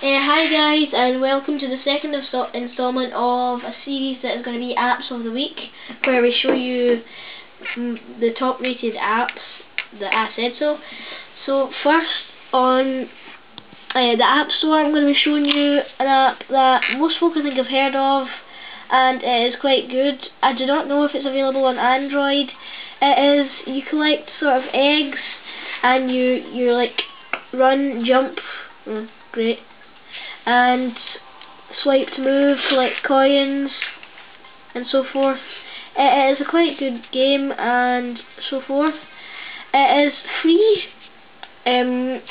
Hi guys, and welcome to the second installment of a series that is going to be Apps of the Week, where we show you the top rated apps that I said so. So first on the App Store, I'm going to be showing you an app that most folk I think have heard of, and it is quite good. I do not know if it's available on Android. It is, you collect sort of eggs and you like run, jump, great, and swipe to move, collect coins, and so forth. It is a quite good game, and so forth. It is free, and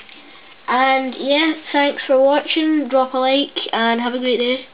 yeah, thanks for watching. Drop a like, and have a great day.